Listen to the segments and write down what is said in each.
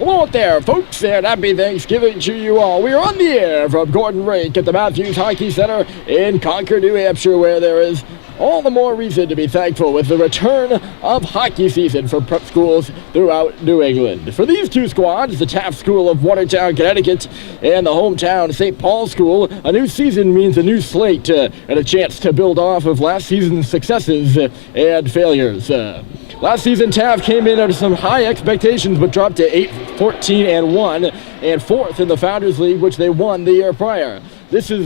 Hello out there, folks, and happy Thanksgiving to you all. We are on the air from Gordon Rink at the Matthews Hockey Center in Concord, New Hampshire, where there is all the more reason to be thankful with the return of hockey season for prep schools throughout New England. For these two squads, the Taft School of Watertown, Connecticut, and the hometown St. Paul School, a new season means a new slate and a chance to build off of last season's successes and failures. Last season, Taft came in under some high expectations, but dropped to 8-14-1 and fourth in the Founders League, which they won the year prior. This year,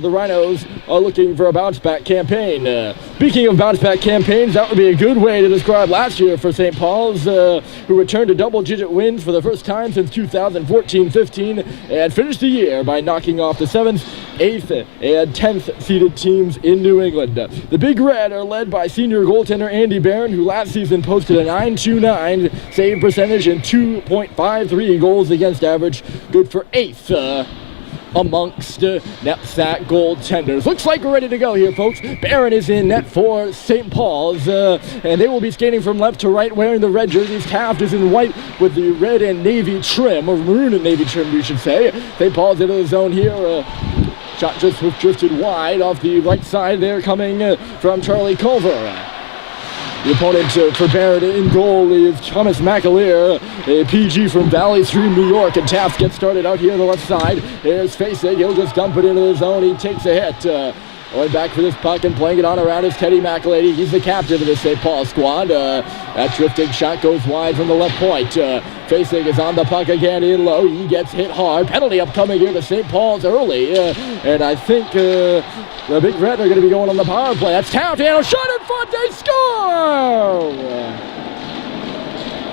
the Rhinos are looking for a bounce-back campaign. Speaking of bounce-back campaigns, that would be a good way to describe last year for St. Paul's, who returned to double-digit wins for the first time since 2014-15 and finished the year by knocking off the 7th, 8th, and 10th seeded teams in New England. The Big Red are led by senior goaltender Andy Barron, who last season posted a .929 save percentage and 2.53 goals against average, good for 8th. Amongst net-sack goaltenders. Looks like we're ready to go here, folks. Barron is in net for St. Paul's, and they will be skating from left to right wearing the red jerseys. Taft is in white with the red and navy trim, or maroon and navy trim, we should say. St. Paul's into the zone here. Shot just drifted wide off the right side there, coming from Charlie Culver. The opponent for Barron in goal is Thomas McAleer, a PG from Valley Stream, New York, and Taft gets started out here on the left side. Here's Facing, he'll just dump it into the zone, he takes a hit. Going back for this puck and playing it on around is Teddy McAlady. He's the captain of the St. Paul squad. That drifting shot goes wide from the left point. Facing is on the puck again in low. He gets hit hard. Penalty upcoming here to St. Paul's early. And I think the Big Red are going to be going on the power play. That's Taft, and a shot in front. They score!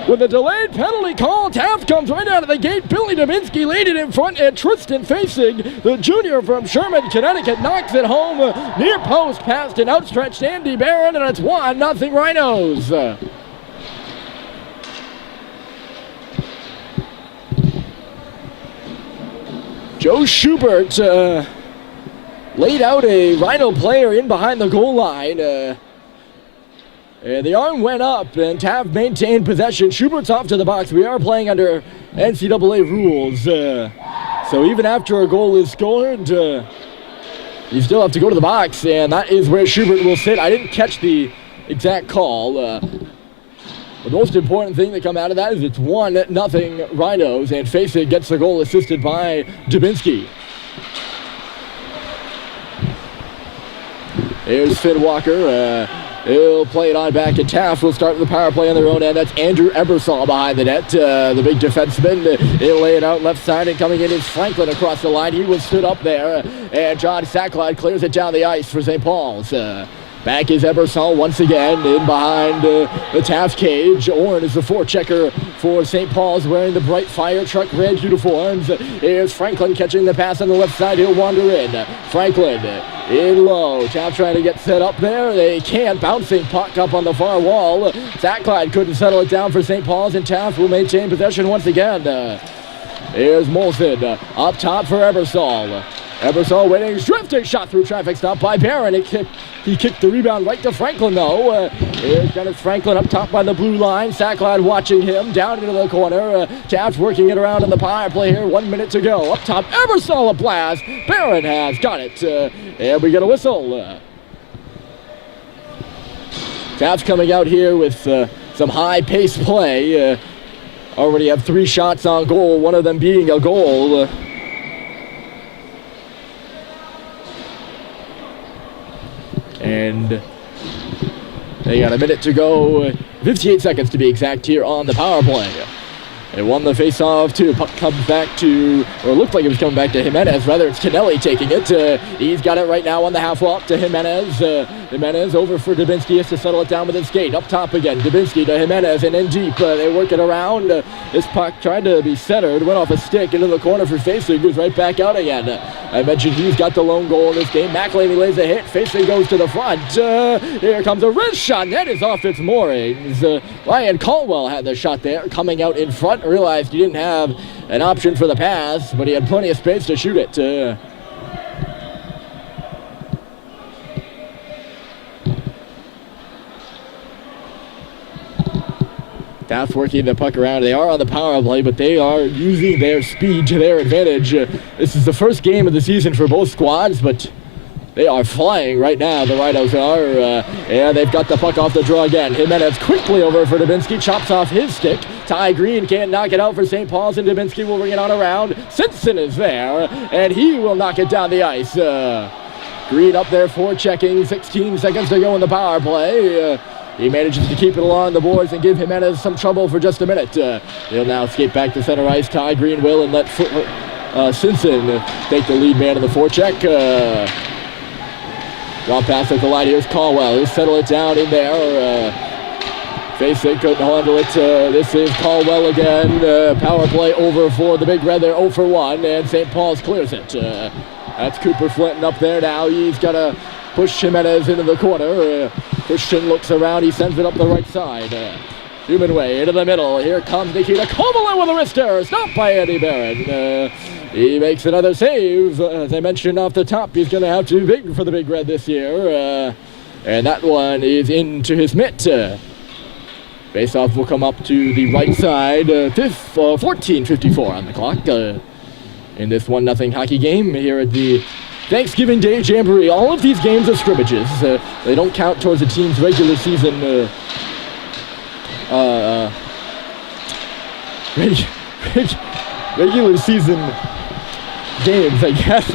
With a delayed penalty call, Taft comes right out of the gate. Billy Dubinsky laid it in front, and Tristan Facing, the junior from Sherman, Connecticut, knocks it home. Near post, past an outstretched Andy Barron, and it's 1-0 Rhinos. Joe Schubert laid out a Rhino player in behind the goal line. And the arm went up, and Taft maintained possession. Schubert's off to the box. We are playing under NCAA rules. So even after a goal is scored, you still have to go to the box, and that is where Schubert will sit. I didn't catch the exact call. The most important thing that come out of that is it's 1-0 Rhinos, and Facing gets the goal assisted by Dubinsky. Here's Finn Walker. He'll play it on back, and Taft will start the power play on their own end. That's Andrew Ebersol behind the net, the big defenseman. He'll lay it out left side, and coming in is Franklin across the line. He was stood up there, and John Sacklide clears it down the ice for St. Paul's. Back is Ebersol once again in behind the Taft cage. Orrin is the forechecker for St. Paul's, wearing the bright fire truck red uniforms. Here's Franklin catching the pass on the left side. He'll wander in. Franklin in low. Taft trying to get set up there. They can't. Bouncing puck up on the far wall. Sacklide couldn't settle it down for St. Paul's, and Taft will maintain possession once again. Here's Molson up top for Ebersol. Ebersol waiting, drifting shot through traffic stop by Barron. He kicked the rebound right to Franklin, though. Here's Dennis Franklin up top by the blue line. Sacklide watching him down into the corner. Taft working it around in the power play here. 1 minute to go. Up top, Ebersol a blast. Barron has got it. And we get a whistle. Taft coming out here with some high-paced play. Already have 3 shots on goal, one of them being a goal. And they got a minute to go, 58 seconds to be exact here on the power play. They won the face-off too. Puck comes back to, or it looked like it was coming back to Jimenez. Rather, it's Kennelly taking it. He's got it right now on the half wall up to Jimenez. Jimenez over for Dubinsky. Has to settle it down with his skate. Up top again. Dubinsky to Jimenez and in deep. They work it around. This puck tried to be centered. Went off a stick into the corner for Facing. Goes right back out again. I mentioned he's got the lone goal in this game. McAlady lays a hit. Facing goes to the front. Here comes a wrist shot. Net is off its moorings. Ryan Caldwell had the shot there. Coming out in front. Realized he didn't have an option for the pass, but he had plenty of space to shoot it. Taft working the puck around. They are on the power play, but they are using their speed to their advantage. This is the first game of the season for both squads, but they are flying right now, the Rhinos are. And they've got the puck off the draw again. Jimenez quickly over for Dubinsky, chops off his stick. Ty Green can't knock it out for St. Paul's, and Dubinsky will bring it on around. Simpson is there, and he will knock it down the ice. Green up there forechecking, 16 seconds to go in the power play. He manages to keep it along the boards and give Jimenez some trouble for just a minute. He'll now skate back to center ice. Ty Green will and let Simpson take the lead man in the forecheck. Draw pass at the line. Here's Caldwell. He'll settle it down in there. Facing, couldn't handle it. This is Caldwell again. Power play over for the Big Red. They're 0 for 1, and St. Paul's clears it. That's Cooper Flinton up there now. He's got to push Jimenez into the corner. Christian looks around. He sends it up the right side. Human way into the middle. Here comes Nikita Kovalev with a wrister. Stopped by Eddie Barron. He makes another save. As I mentioned off the top, he's going to have to be big for the Big Red this year. And that one is into his mitt. Face-off will come up to the right side. 14:54 on the clock. In this 1-0 hockey game here at the Thanksgiving Day Jamboree. All of these games are scrimmages. They don't count towards the team's regular season regular season games, I guess.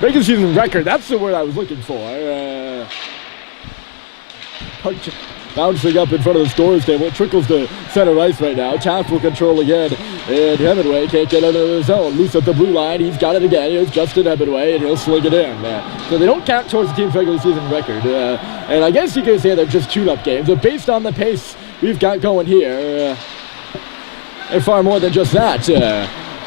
Regular season record, that's the word I was looking for. Bouncing up in front of the scorer's table. It trickles to center ice right now. Taft will control again. And Hemingway can't get out of the zone. Loose at the blue line. He's got it again. Here's Justin Hemingway, and he'll sling it in. So they don't count towards the team's regular season record. And I guess you could say they're just tune-up games. But based on the pace we've got going here, and far more than just that.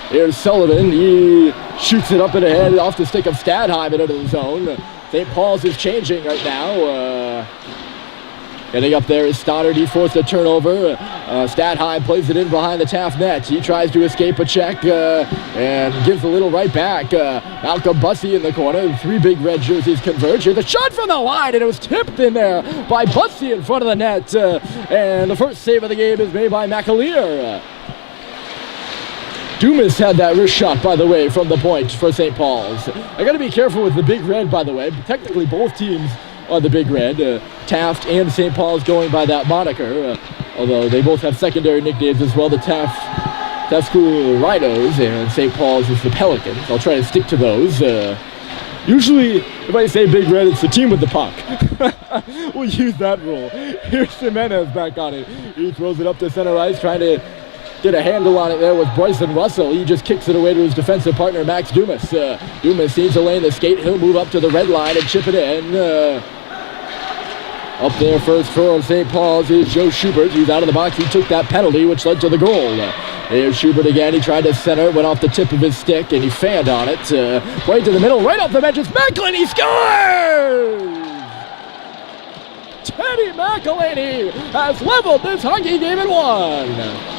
Here's Sullivan. He shoots it up in the head off the stick of Stadheim into the zone. St. Paul's is changing right now. Getting up there is Stoddard. He forced a turnover. Stadheim plays it in behind the Taft net. He tries to escape a check and gives a little right back. Malcolm Bussey in the corner. 3 Big Red jerseys converge. Here's a shot from the line, and it was tipped in there by Bussey in front of the net. And the first save of the game is made by McAleer. Dumas had that wrist shot, by the way, from the point for St. Paul's. I got to be careful with the Big Red, by the way. Technically, both teams are the Big Red. Taft and St. Paul's going by that moniker, although they both have secondary nicknames as well. The Taft School Rhinos and St. Paul's is the Pelicans. I'll try to stick to those. Usually, if I say Big Red, it's the team with the puck. We'll use that rule. Here's Jimenez back on it. He throws it up to center ice, trying to get a handle on it there with Bryson Russell. He just kicks it away to his defensive partner, Max Dumas. Dumas needs to lane the skate. He'll move up to the red line and chip it in. Up there first for St. Paul's is Joe Schubert. He's out of the box. He took that penalty, which led to the goal. Here's Schubert again. He tried to center, went off the tip of his stick, and he fanned on it. Right to the middle, right off the bench. It's Macklin. He scores! Teddy McElhaney has leveled this hockey game at 1.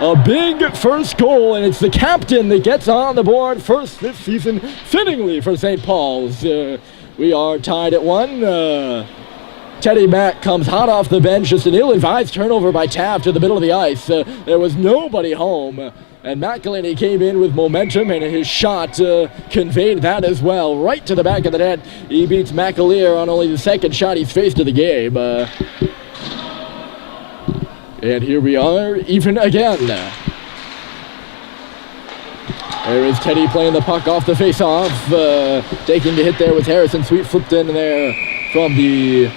A big first goal, and it's the captain that gets on the board first this season, fittingly for St. Paul's. We are tied at 1. Teddy Mack comes hot off the bench, just an ill-advised turnover by Taft to the middle of the ice. There was nobody home, and McElhaney came in with momentum, and his shot conveyed that as well, right to the back of the net. He beats McAleer on only the second shot he's faced of the game. And here we are, even again. There is Teddy playing the puck off the face-off. Taking the hit there with Harrison Sweet, flipped in there from the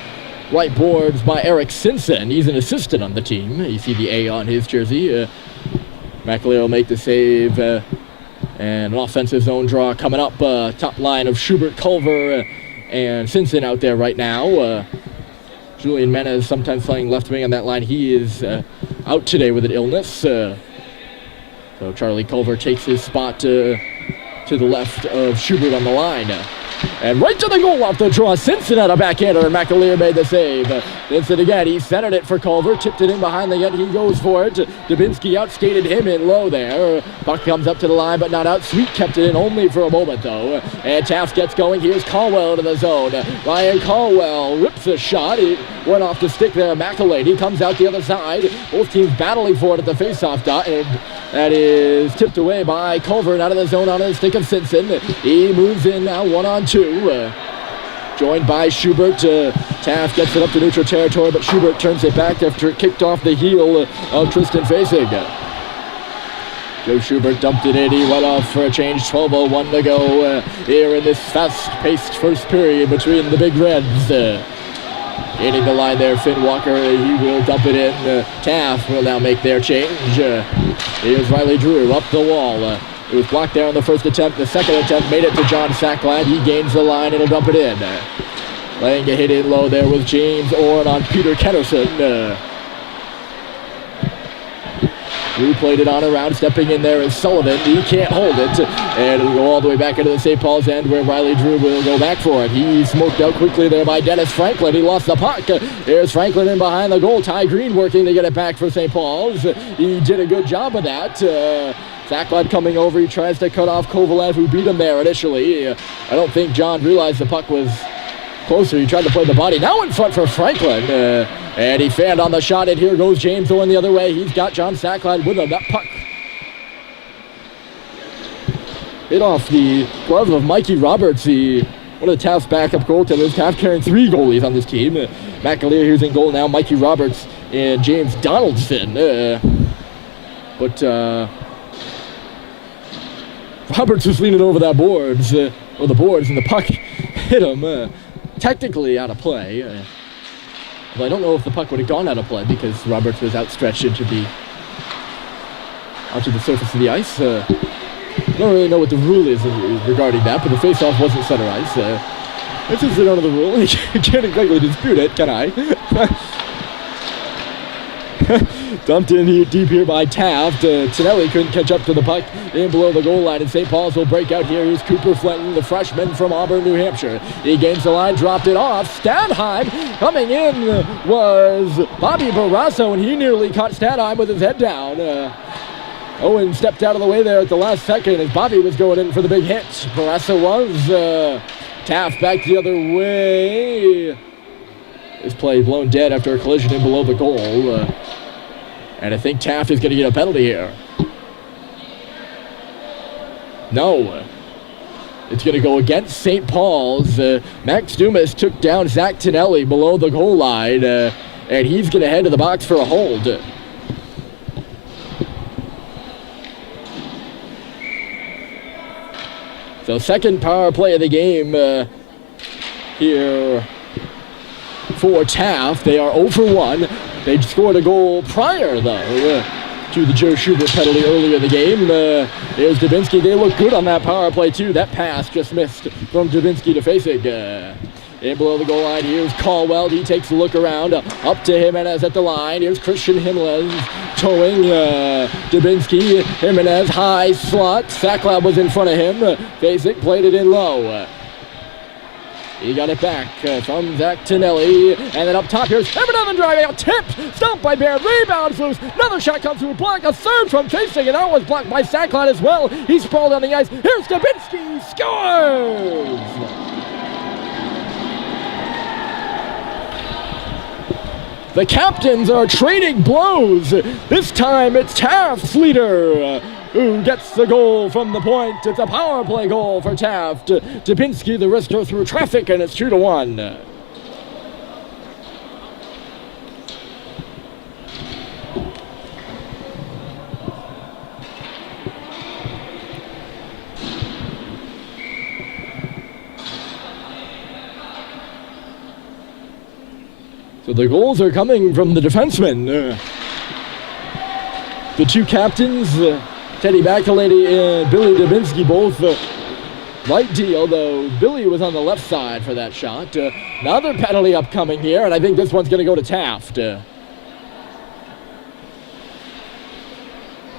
right boards by Eric Simpson. He's an assistant on the team. You see the A on his jersey. McAleer will make the save. And an offensive zone draw coming up. Top line of Schubert, Culver, and Simpson out there right now. Julian Mena is sometimes playing left wing on that line. He is out today with an illness. So Charlie Culver takes his spot to the left of Schubert on the line. And right to the goal off the draw. Simpson had a backhander, and McAleer made the save. Simpson again, he centered it for Culver, tipped it in behind the net, he goes for it. Dubinsky outskated him in low there. Puck comes up to the line, but not out. Sweet kept it in only for a moment, though. And Taft gets going. Here's Caldwell to the zone. Ryan Caldwell rips a shot. He went off the stick there. McAleer, he comes out the other side. Both teams battling for it at the faceoff dot, and that is tipped away by Culver out of the zone onto the stick of Simpson. He moves in now 1-on-2. Joined by Schubert. Taft gets it up to neutral territory, but Schubert turns it back after it kicked off the heel of Tristan Fasig. Joe Schubert dumped it in. He went off for a change. 12:01 to go here in this fast-paced first period between the Big Reds. Hitting the line there, Finn Walker, he will dump it in. Taft will now make their change. Here's Riley Drew up the wall. It was blocked there on the first attempt. The second attempt made it to John Sacklad. He gains the line and will dump it in. Laying a hit in low there with James Orrin on Peter Kennerson. Drew played it on around, stepping in there is Sullivan. He can't hold it. And it'll go all the way back into the St. Paul's end where Riley Drew will go back for it. He smoked out quickly there by Dennis Franklin. He lost the puck. Here's Franklin in behind the goal. Ty Green working to get it back for St. Paul's. He did a good job of that. Sacklad coming over. He tries to cut off Kovalev, who beat him there initially. I don't think John realized the puck was closer. He tried to play the body. Now in front for Franklin. And he fanned on the shot, and here goes James Orrin the other way. He's got John Sacklad with him. That puck hit off the glove of Mikey Roberts, one of the Taft's backup goaltenders. Taft carrying 3 goalies on this team. McAleer here's in goal now. Mikey Roberts and James Donaldson. But Roberts was leaning over that boards, or the boards, and the puck hit him. Technically out of play. Well, I don't know if the puck would have gone out of play because Roberts was outstretched onto the surface of the ice. I don't really know what the rule is regarding that, but the face-off wasn't center ice. This is another rule. I can't exactly dispute it, can I? Dumped in here deep here by Taft. Tonelli couldn't catch up to the puck in below the goal line, and St. Paul's will break out here. Here's Cooper Flenton, the freshman from Auburn, New Hampshire. He gains the line, dropped it off. Stadheim coming in was Bobby Barrasso, and he nearly caught Stadheim with his head down. Owen stepped out of the way there at the last second as Bobby was going in for the big hit. Barrasso was. Taft back the other way. This play blown dead after a collision in below the goal. And I think Taft is going to get a penalty here. No. It's going to go against St. Paul's. Max Dumas took down Zach Tonelli below the goal line. And he's going to head to the box for a hold. So second power play of the game here for Taft. They are 0-for-1. They scored a goal prior, though, to the Joe Schubert penalty earlier in the game. There's Dubinsky. They look good on that power play, too. That pass just missed from Dubinsky to Fasig. In below the goal line, here's Caldwell. He takes a look around. Up to Jimenez at the line. Here's Christian Jimenez towing Dubinsky. Jimenez, high slot. Sacklab was in front of him. Fasig played it in low. He got it back from Zach Tonelli. And then up top, here's Jimenez driving out. Tipped. Stopped by Baird. Rebounds loose. Another shot comes through a block. A third from Fasig. And that was blocked by Sacklad as well. He sprawled on the ice. Here's Dubinsky. Scores! The captains are trading blows. This time it's Taft's leader who gets the goal from the point. It's a power play goal for Taft. Dubinsky, the wrister, through traffic, and it's 2-1. So the goals are coming from the defensemen. The two captains, Teddy Bacalady and Billy Dubinsky, both right D, although Billy was on the left side for that shot. Another penalty upcoming here, and I think this one's going to go to Taft. I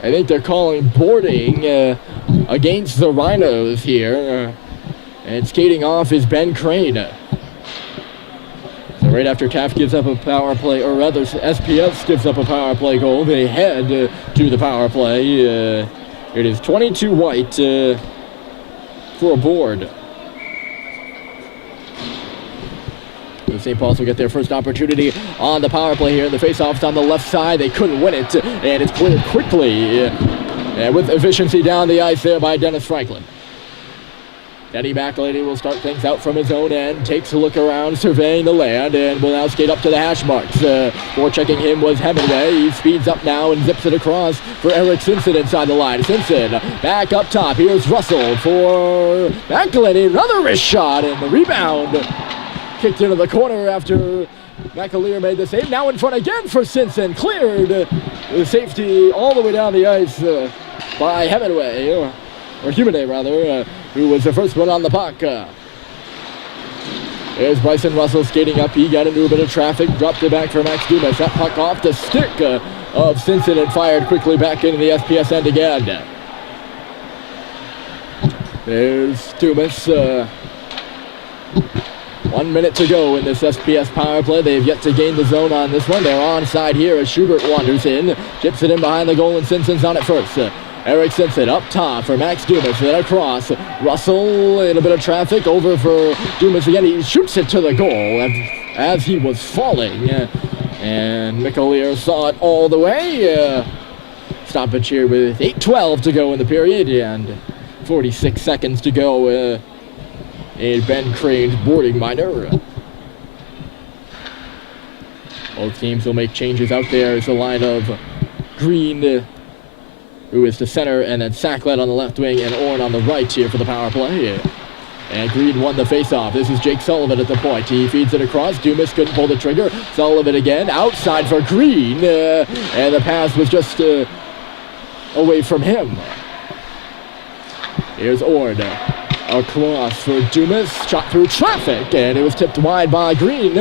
think they're calling boarding against the Rhinos here. And skating off is Ben Crane. So right after Taft gives up a power play, or rather SPS gives up a power play goal, they head to the power play. It is 22 white for a board. St. Paul's will get their first opportunity on the power play here. The faceoff's on the left side. They couldn't win it, and it's cleared quickly. And with efficiency down the ice there by Dennis Franklin. Eddie McElady will start things out from his own end, takes a look around, surveying the land, and will now skate up to the hash marks. Forechecking him was Hemingway. He speeds up now and zips it across for Eric Simpson inside the line. Simpson back up top. Here's Russell for McElady. Another wrist shot, and the rebound kicked into the corner after McAleer made the save. Now in front again for Simpson. Cleared the safety all the way down the ice by Hemingway, or Humane rather, who was the first one on the puck. There's Bryson Russell skating up. He got into a bit of traffic, dropped it back for Max Dumas. That puck off the stick of Simpson and fired quickly back into the SPS end again. There's Dumas. 1 minute to go in this SPS power play. They've yet to gain the zone on this one. They're onside here as Schubert wanders in. Chips it in behind the goal, and Simpson's on it first. Eric Simpson up top for Max Dumas, then across. Russell in a bit of traffic, over for Dumas again. He shoots it to the goal as he was falling. And McAleer saw it all the way. Stoppage here with 8:12 to go in the period and 46 seconds to go in Ben Crane's boarding minor. Both teams will make changes out there. It's a line of Green, who is the center, and then Sacklet on the left wing, and Orn on the right here for the power play. And Green won the faceoff. This is Jake Sullivan at the point. He feeds it across. Dumas couldn't pull the trigger. Sullivan again, outside for Green, and the pass was just away from him. Here's Orn. Across for Dumas, shot through traffic, and it was tipped wide by Green.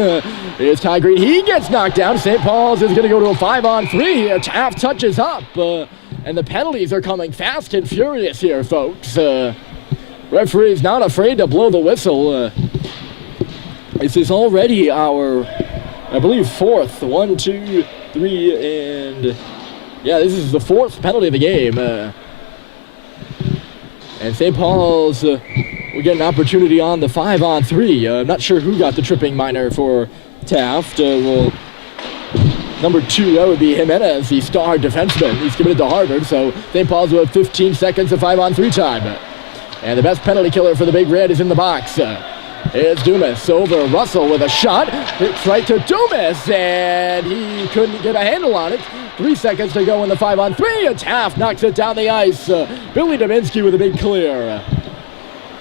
Here's Ty Green. He gets knocked down. St. Paul's is going to go to a 5-on-3 here. Taft touches up, and the penalties are coming fast and furious here, folks. Referee's not afraid to blow the whistle. This is already our, I believe, fourth. 1, 2, 3, and yeah, this is the fourth penalty of the game. And St. Paul's will get an opportunity on the 5-on-3. I'm not sure who got the tripping minor for Taft. Number 2, that would be Jimenez, the star defenseman. He's committed to Harvard, so St. Paul's will have 15 seconds of 5-on-3 time. And the best penalty killer for the Big Red is in the box. Here's Dumas over Russell with a shot. Hits right to Dumas, and he couldn't get a handle on it. 3 seconds to go in the 5-on-3, and Taft knocks it down the ice. Billy Dominski with a big clear.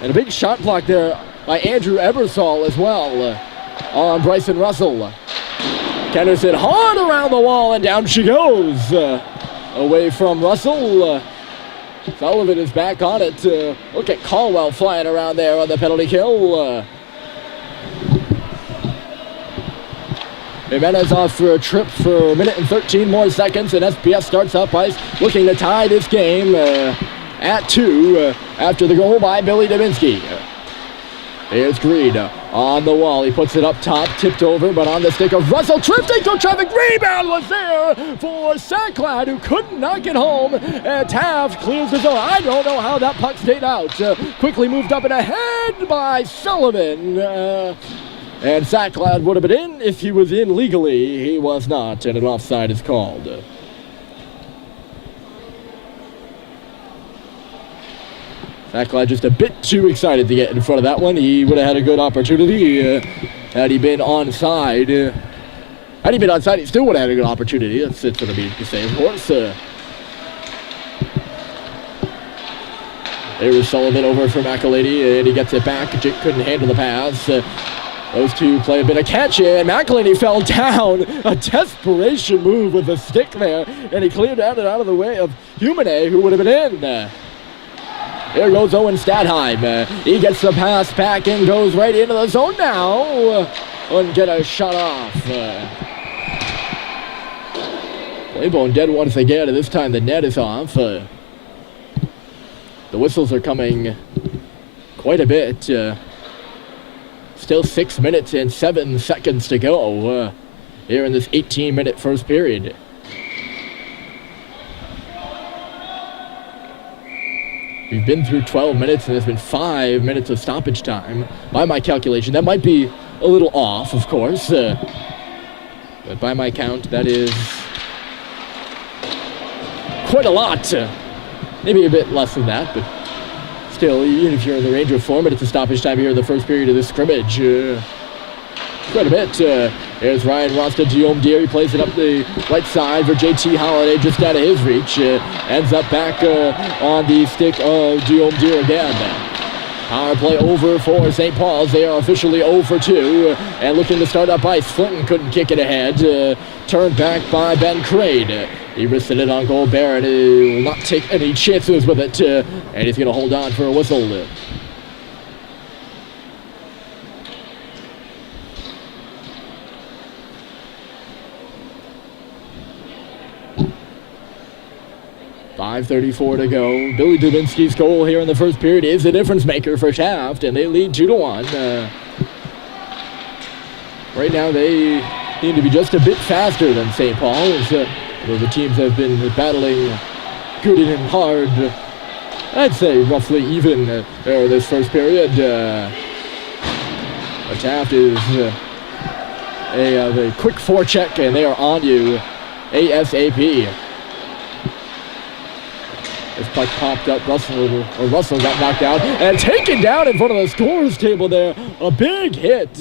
And a big shot block there by Andrew Ebersol as well on Bryson Russell. Kenderson hard around the wall, and down she goes. Away from Russell. Sullivan is back on it. Look at Caldwell flying around there on the penalty kill. Jimenez off for a trip for a minute and 13 more seconds, and SPS starts up ice, looking to tie this game at 2 after the goal by Billy Dominski. Here's Green on the wall. He puts it up top, tipped over, but on the stick of Russell. Drifting through traffic. Rebound was there for Sacklad, who couldn't knock it home. And Taft clears the zone. I don't know how that puck stayed out. Quickly moved up and ahead by Sullivan. And Sacklad would have been in if he was in legally. He was not, and an offside is called. Sacklad just a bit too excited to get in front of that one. He would have had a good opportunity had he been onside. Had he been onside, he still would have had a good opportunity. That's going to be the same, of course. There is Sullivan over for McElady, and he gets it back. Jake couldn't handle the pass. Those two play a bit of catch, and McElady fell down. A desperation move with the stick there, and he cleared out of the way of Humane, who would have been in. Here goes Owen Stadheim. He gets the pass back and goes right into the zone now. Couldn't get a shot off. Playbone dead once again, and this time the net is off. The whistles are coming quite a bit. Still 6 minutes and 7 seconds to go here in this 18-minute first period. We've been through 12 minutes, and there's been 5 minutes of stoppage time by my calculation. That might be a little off, of course, but by my count, that is quite a lot. Maybe a bit less than that, but still, even if you're in the range of 4 minutes of stoppage time here in the first period of this scrimmage, quite a bit. There's Ryan Rasta, Guillaume Deere. He plays it up the right side for JT Holiday, just out of his reach. Ends up back on the stick of Guillaume Deere again. Power play over for St. Paul's. They are officially 0 for 2 and looking to start up ice. Flinton couldn't kick it ahead. Turned back by Ben Crane. He wristed it on goal. Barrett will not take any chances with it, and he's going to hold on for a whistle. 5:34 to go. Billy Dubinsky's goal here in the first period is the difference maker for Taft, and they lead 2-1. Right now they need to be just a bit faster than St. Paul, as the teams have been battling good and hard. I'd say roughly even this first period. But Taft is a quick forecheck, and they are on you ASAP. This puck popped up. Russell got knocked out and taken down in front of the scorer's table there. A big hit.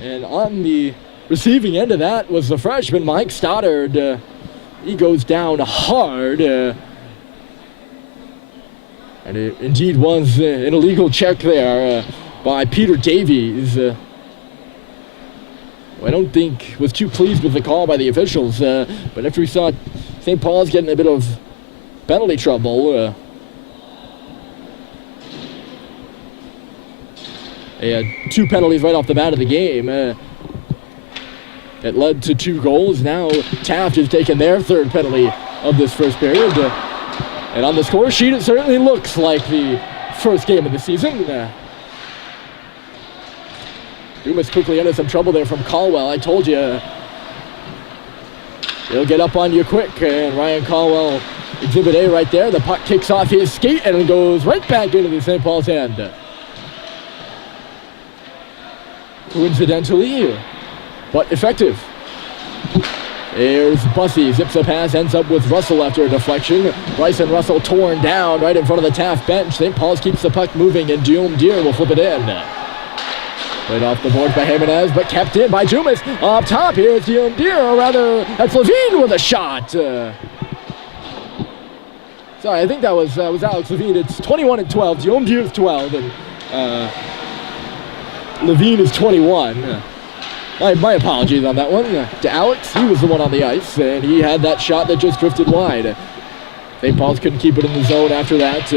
And on the receiving end of that was the freshman, Mike Stoddard. He goes down hard. And it indeed was an illegal check there by Peter Davies. I don't think was too pleased with the call by the officials. But after we saw St. Paul's getting a bit of penalty trouble, they had 2 penalties right off the bat of the game. It led to 2 goals. Now Taft has taken their 3rd penalty of this first period. And on the score sheet, it certainly looks like the first game of the season. Dumas quickly under some trouble there from Caldwell. I told you, he'll get up on you quick. And Ryan Caldwell, Exhibit A right there. The puck kicks off his skate and goes right back into the St. Paul's end. Coincidentally, but effective. There's Bussey, zips a pass, ends up with Russell after a deflection. Bryson Russell torn down right in front of the Taft bench. St. Paul's keeps the puck moving, and Guillaume Deere will flip it in. Played off the boards by Jimenez, but kept in by Dumas. Up top here is Guillaume Deere, or rather, that's Levine with a shot. Sorry, I think that was Alex Levine. It's 21-12. Guillaume Deere is 12, and Levine is 21. My apologies on that one to Alex. He was the one on the ice, and he had that shot that just drifted wide. St. Paul's couldn't keep it in the zone after that.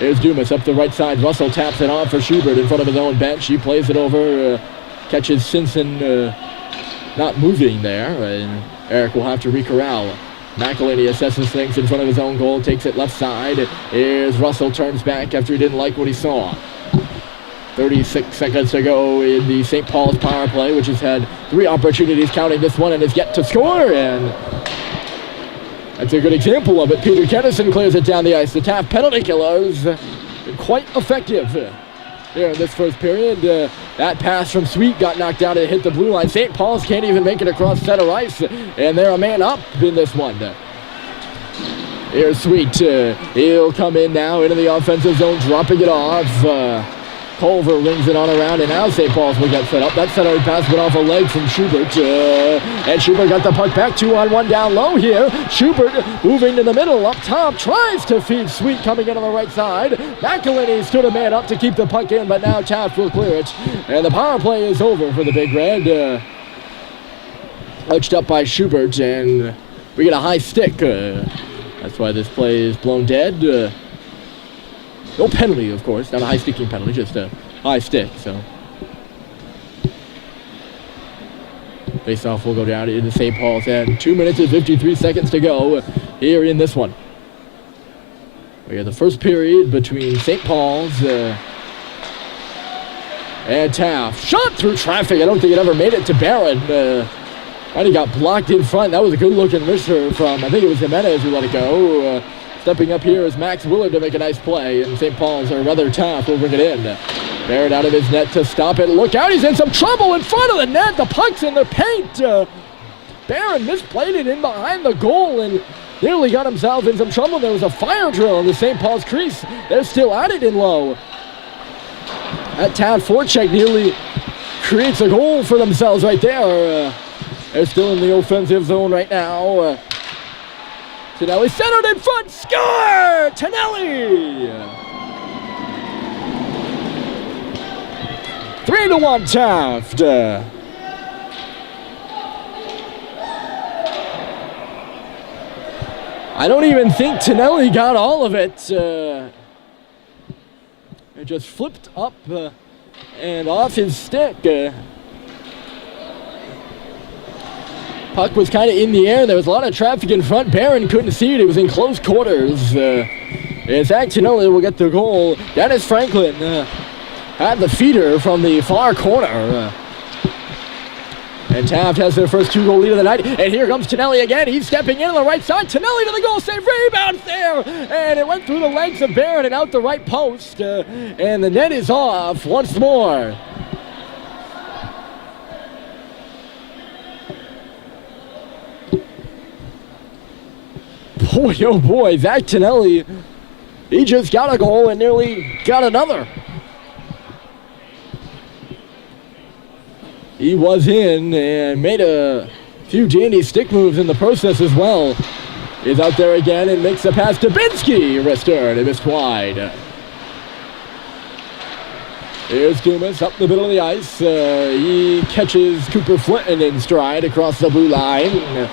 There's Dumas up the right side. Russell taps it on for Schubert in front of his own bench. He plays it over, catches Simpson not moving there, and Eric will have to re-corral. McElhinney assesses things in front of his own goal, takes it left side. Here's Russell, turns back after he didn't like what he saw. 36 seconds to go in the St. Paul's power play, which has had 3 opportunities, counting this one, and has yet to score. And that's a good example of it. Peter Kennison clears it down the ice. The Taft penalty killers been quite effective here in this first period. That pass from Sweet got knocked out and hit the blue line. St. Paul's can't even make it across center ice, and they're a man up in this one. Here's Sweet. He'll come in now into the offensive zone, dropping it off. Culver rings it on around, and now St. Paul's will get set up. That center pass went off a leg from Schubert, and Schubert got the puck back. 2-on-1 down low here. Schubert moving to the middle, up top, tries to feed Sweet coming in on the right side. McElhinney stood a man up to keep the puck in, but now Taft will clear it, and the power play is over for the Big Red. Touched up by Schubert, and we get a high stick. That's why this play is blown dead. No penalty, of course, not a high-sticking penalty, just a high stick, so. Face-off will go down into St. Paul's end. 2 minutes and 53 seconds to go here in this one. We had the first period between St. Paul's and Taft. Shot through traffic. I don't think it ever made it to Barron. Might have got blocked in front. That was a good-looking misser from, I think it was Jimenez who let it go. Stepping up here is Max Willard to make a nice play, and St. Paul's, or rather Taft, will bring it in. Barrett out of his net to stop it. Look out, he's in some trouble in front of the net. The puck's in the paint. Barron misplayed it in behind the goal and nearly got himself in some trouble. There was a fire drill in the St. Paul's crease. They're still at it in low. That Taft forecheck nearly creates a goal for themselves right there. They're still in the offensive zone right now. Tonelli centered in front, score! Tonelli! 3-1 Taft. I don't even think Tonelli got all of it. It just flipped up and off his stick. Puck was kind of in the air. There was a lot of traffic in front. Barron couldn't see it. It was in close quarters. And Zach Tonelli will get the goal. Dennis Franklin had the feeder from the far corner. And Taft has their first 2-goal lead of the night. And here comes Tonelli again. He's stepping in on the right side. Tonelli to the goal save. Rebound there. And it went through the legs of Barron and out the right post. And the net is off once more. Boy, oh boy, Zach Tonelli, he just got a goal and nearly got another. He was in and made a few dandy stick moves in the process as well. He's out there again and makes a pass to Binsky. Return, it missed wide. Here's Dumas up the middle of the ice. He catches Cooper Flinton in stride across the blue line.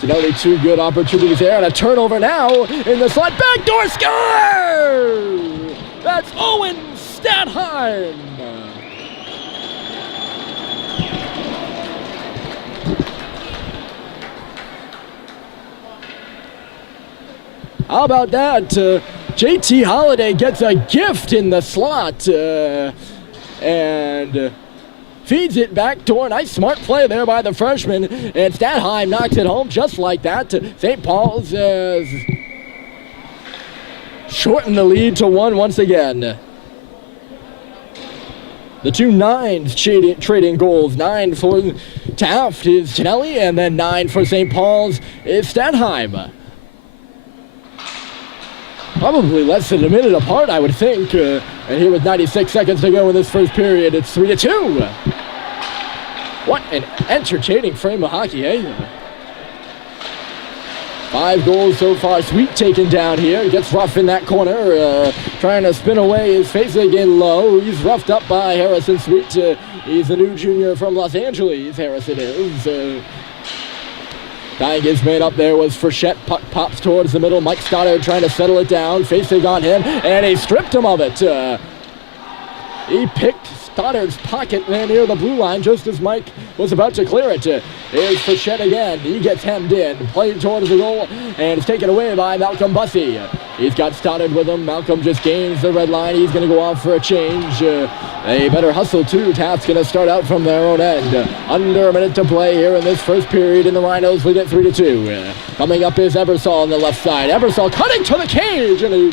Tonelli, 2 good opportunities there, and a turnover now in the slot. Backdoor score! That's Owen Statheim. How about that? JT Holiday gets a gift in the slot and feeds it back door. Nice smart play there by the freshman. And Statheim knocks it home just like that. St. Paul's shortened the lead to 1 once again. The 2 nines trading goals. 9 for Taft is Tonelli, and then 9 for St. Paul's is Statheim. Probably less than a minute apart, I would think. And here with 96 seconds to go in this first period, it's 3-2. What an entertaining frame of hockey, eh? 5 goals so far. Sweet taken down here. Gets rough in that corner. Trying to spin away his face again low. He's roughed up by Harrison Sweet. He's a new junior from Los Angeles, Harrison is. Tying his man up there was Frechette. Puck pops towards the middle. Mike Stoddard trying to settle it down. Facing on him, and he stripped him of it. He picked Stoddard's pocket there near the blue line just as Mike was about to clear it. Here's Frechette again. He gets hemmed in. Played towards the goal, and it's taken away by Malcolm Bussey. He's got Stoddard with him. Malcolm just gains the red line. He's going to go off for a change. They better hustle too. Taft's going to start out from their own end. Under a minute to play here in this first period, and the Rhinos lead it 3-2. Coming up is Ebersol on the left side. Ebersol cutting to the cage, and he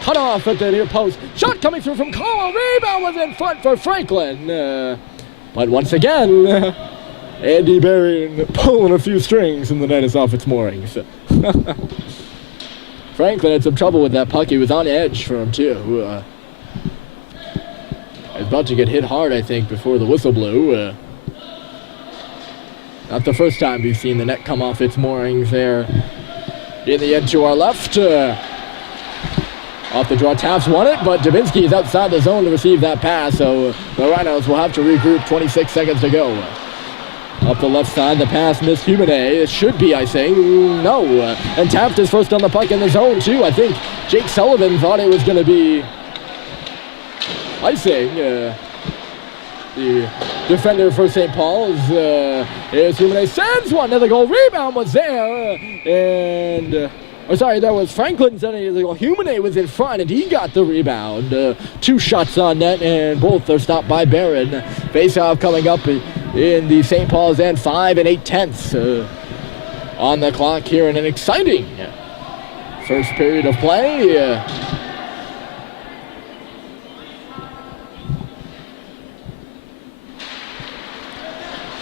cut off at the near post. Shot coming through from Carlo. Rebound was in front for Franklin. But once again, Andy Berrien pulling a few strings, and the net is off its moorings. Franklin had some trouble with that puck. He was on edge for him, too. He was about to get hit hard, I think, before the whistle blew. Not the first time we've seen the net come off its moorings there. In the end to our left. Off the draw, Taft's won it, but Dubinsky is outside the zone to receive that pass, so the Rhinos will have to regroup. 26 seconds to go. Up the left side, the pass missed Humane. It should be icing. No. And Taft is first on the puck in the zone, too. I think Jake Sullivan thought it was going to be icing. The defender for St. Paul's is Humane. Sends one to the goal. Rebound was there. And That was Franklin sending it. Humane was in front, and he got the rebound. 2 shots on net, and both are stopped by Barron. Face-off coming up in the St. Paul's end, 5 8/10 on the clock here in an exciting first period of play.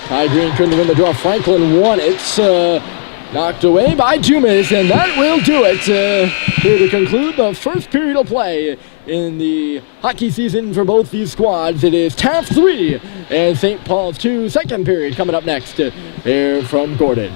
Ty Green couldn't win the draw. Franklin won it. Knocked away by Dumas, and that will do it here to conclude the first period of play in the hockey season for both these squads. It is Taft 3 and St. Paul's 2. Second period coming up next here from Gordon.